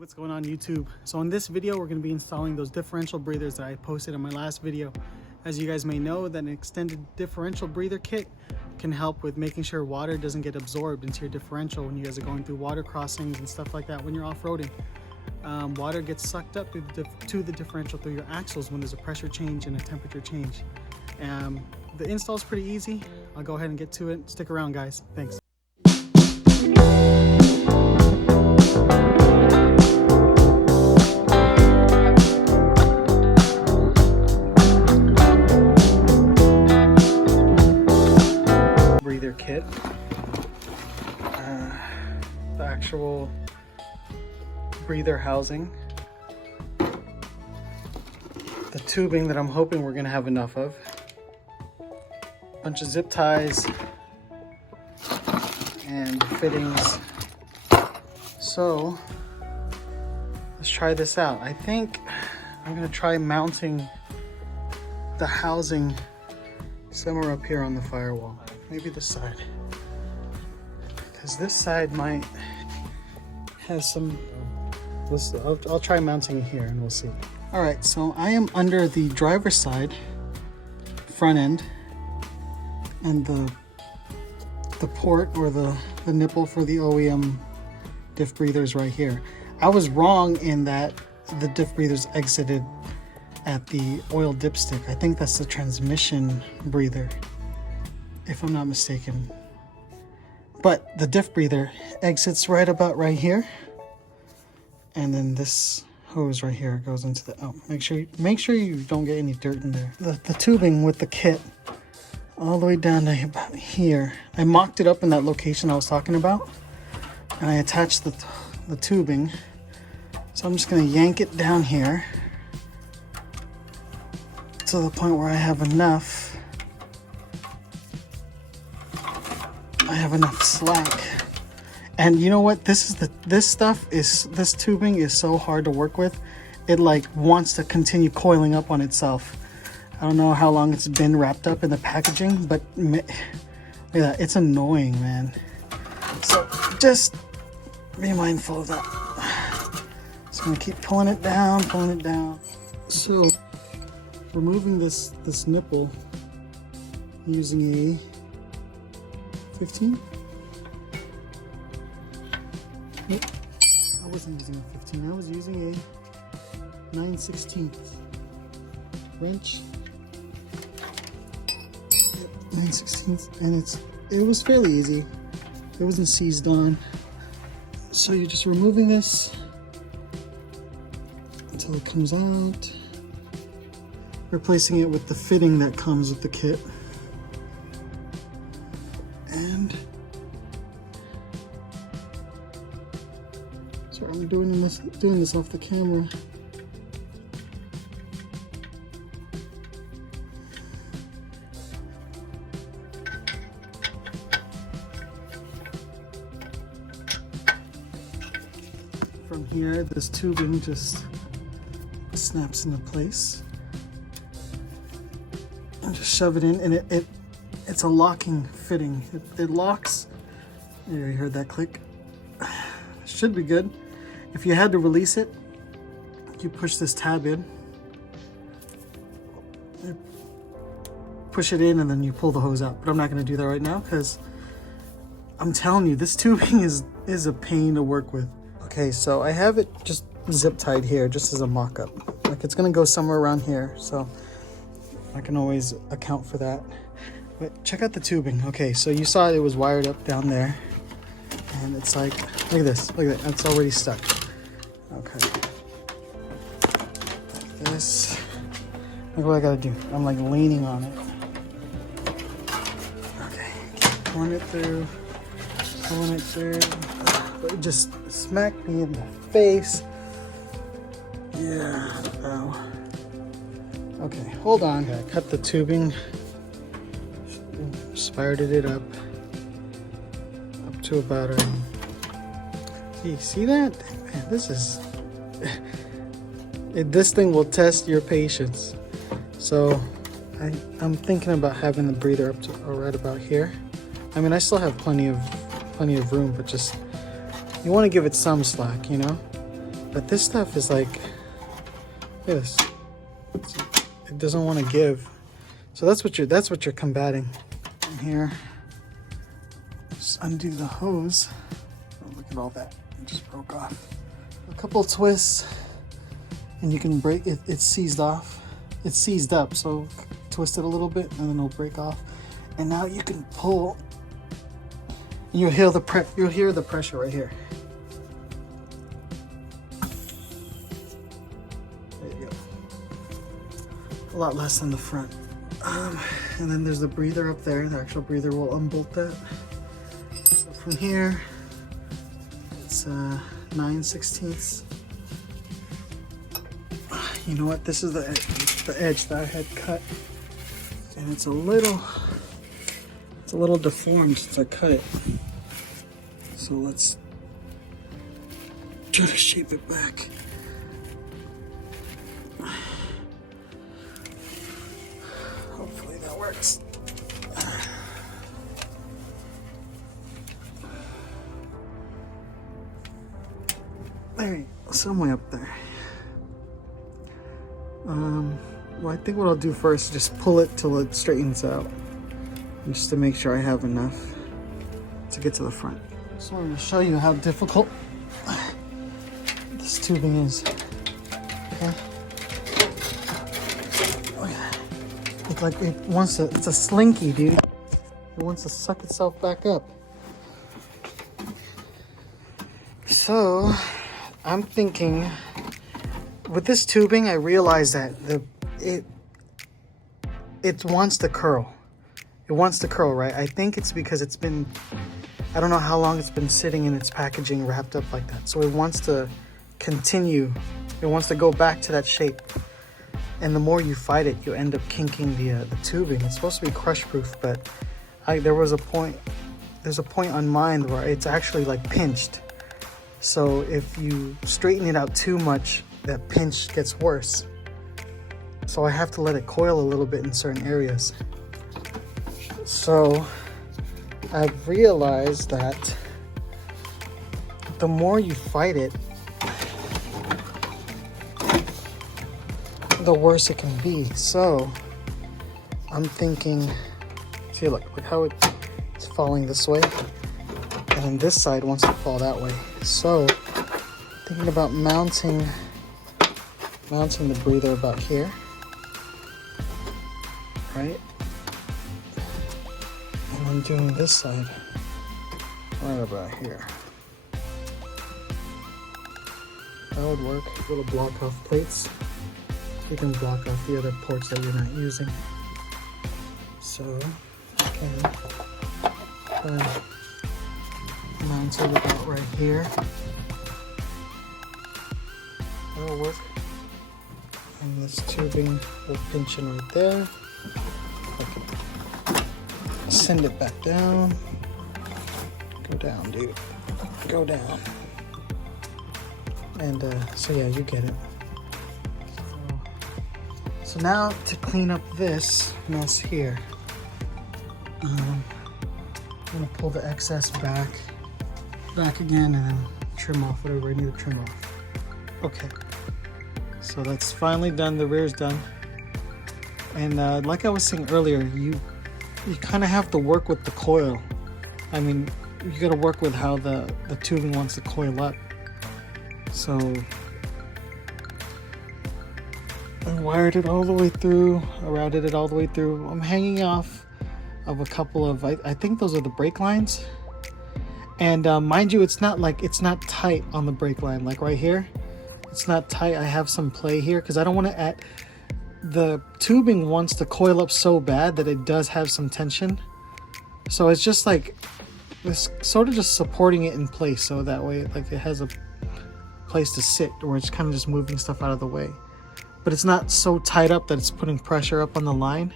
what's going on YouTube? So in this video we're going to be installing those differential breathers that I posted in my last video. As you guys may know, that an extended differential breather kit can help with making sure water doesn't get absorbed into your differential when you guys are going through water crossings and stuff like that. When you're off-roading, water gets sucked up to the differential through your axles when there's a pressure change and a temperature change. The install is pretty easy. I'll go ahead and get to it. Stick around, guys. Thanks. Breather kit. The actual breather housing. The tubing that I'm hoping we're gonna have enough of. Bunch of zip ties and fittings. So let's try this out. I think I'm gonna try mounting the housing somewhere up here on the firewall. Maybe this side, because this side might have some. I'll try mounting it here and we'll see. All right, so I am under the driver's side front end, and the port or the nipple for the OEM diff breathers right here. I was wrong in that the diff breathers exited at the oil dipstick. I think that's the transmission breather, if I'm not mistaken. But the diff breather exits right about right here, and then this hose right here goes into the, oh, make sure you don't get any dirt in there. The tubing with the kit all the way down to about here. I mocked it up in that location I was talking about, and I attached the tubing. So I'm just gonna yank it down here to the point where I have enough slack. And you know what? This tubing is so hard to work with. It like wants to continue coiling up on itself. I don't know how long it's been wrapped up in the packaging, but look at that. It's annoying, man. So just be mindful of that. Just gonna keep pulling it down, So removing this nipple using a 15. Nope, I wasn't using a 15. I was using a 9/16 wrench. 9/16, and it was fairly easy. It wasn't seized on. So you're just removing this until it comes out, replacing it with the fitting that comes with the kit. And sorry, I'm doing this off the camera. From here, this tubing just snaps into place. And just shove it in, and it's a locking fitting. It locks. There, you heard that click. Should be good. If you had to release it, you push this tab in. You push it in, and then you pull the hose out. But I'm not going to do that right now, because I'm telling you, this tubing is a pain to work with. Okay, so I have it just zip tied here, just as a mock-up. Like, it's gonna go somewhere around here, so I can always account for that. But check out the tubing. Okay, so you saw it was wired up down there, and it's like, look at this, look at that, it's already stuck. Okay, like this. Look what I gotta do. I'm like leaning on it. Okay, keep pulling it through. But it just smacked me in the face. Yeah. Oh. Okay, hold on. Okay, I cut the tubing, spirted it up to about a. You see that? Man, this is. This thing will test your patience. So, I'm thinking about having the breather up to right about here. I mean, I still have plenty of room, but just you want to give it some slack, you know. But this stuff is like, look at this. It doesn't want to give. So that's what you're combating. And here, just undo the hose. Oh, look at all that. It just broke off. A couple twists, and you can break it. It's seized off. It's seized up, so twist it a little bit, and then it'll break off. And now you can pull. And you'll hear the pressure right here. There you go. A lot less than the front. And then there's the breather up there. The actual breather will unbolt that. So from here, it's 9/16. You know what? This is the edge that I had cut, and it's a little deformed since I cut it. So let's try to shape it back. Hopefully that works. There you go, somewhere up there. Well, I think what I'll do first is just pull it till it straightens out, just to make sure I have enough to get to the front. So I'm going to show you how difficult this tubing is. Okay. It's like it wants to, it's a slinky, dude. It wants to suck itself back up. So I'm thinking with this tubing, I realized that it wants to curl. It wants to curl, right? I think it's because it's been, I don't know how long it's been sitting in its packaging wrapped up like that. So it wants to continue. It wants to go back to that shape. And the more you fight it, you end up kinking the tubing. It's supposed to be crush proof, but there's a point on mine where it's actually like pinched. So if you straighten it out too much, that pinch gets worse. So I have to let it coil a little bit in certain areas. So I've realized that the more you fight it, the worse it can be. So I'm thinking, see, look how it's falling this way, and then this side wants to fall that way. So thinking about mounting the breather about here, right? And then doing this side right about here. That would work. Little block off plates. You can block off the other ports that you're not using. So I can mount it about right here. That'll work. And this tubing will pinch in right there. Okay. Send it back down. Go down, dude. Go down. And so yeah, you get it. So now to clean up this mess here, I'm gonna pull the excess back again, and then trim off whatever I need to trim off. Okay. So that's finally done. The rear's done. And like I was saying earlier, you kind of have to work with the coil. I mean, you got to work with how the tubing wants to coil up. So I wired it all the way through. I routed it all the way through. I'm hanging off of a couple of, I think those are the brake lines. And mind you, it's not tight on the brake line, like right here. It's not tight. I have some play here because I don't want to add, the tubing wants to coil up so bad that it does have some tension. So it's just like this, sort of just supporting it in place, so that way like it has a place to sit, where it's kind of just moving stuff out of the way. But it's not so tight up that it's putting pressure up on the line.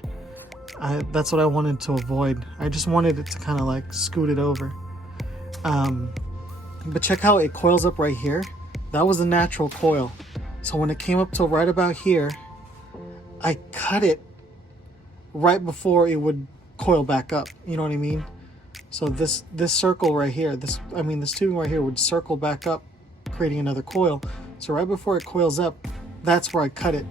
That's what I wanted to avoid. I just wanted it to kind of like scoot it over. But check how it coils up right here. That was a natural coil. So when it came up to right about here, I cut it right before it would coil back up. You know what I mean? So this circle right here, this tubing right here would circle back up, creating another coil. So right before it coils up, that's where I cut it.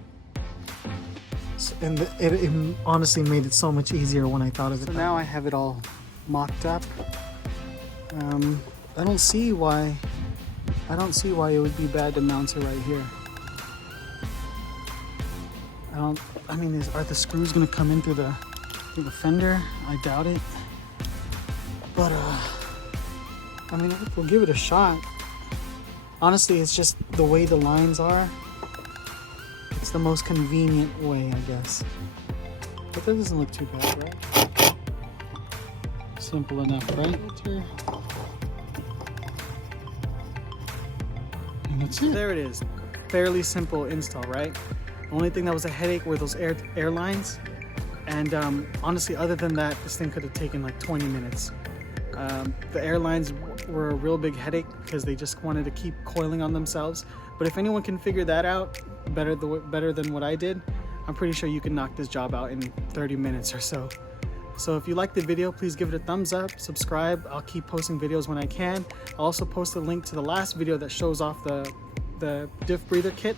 And it honestly made it so much easier when I thought of it. So now I have it all mocked up. I don't see why it would be bad to mount it right here. I mean, are the screws gonna come in through the fender? I doubt it. But I mean, we'll give it a shot. Honestly, it's just the way the lines are. It's the most convenient way, I guess. But that doesn't look too bad, right? Simple enough, right? And that's it. There it is. Fairly simple install, right? The only thing that was a headache were those air lines. And honestly, other than that, this thing could have taken like 20 minutes. The airlines were a real big headache because they just wanted to keep coiling on themselves. But if anyone can figure that out better than what I did, I'm pretty sure you can knock this job out in 30 minutes or so. So if you like the video, please give it a thumbs up, subscribe. I'll keep posting videos when I can. I'll also post a link to the last video that shows off the diff breather kit.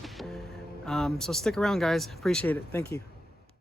So stick around, guys. Appreciate it. Thank you.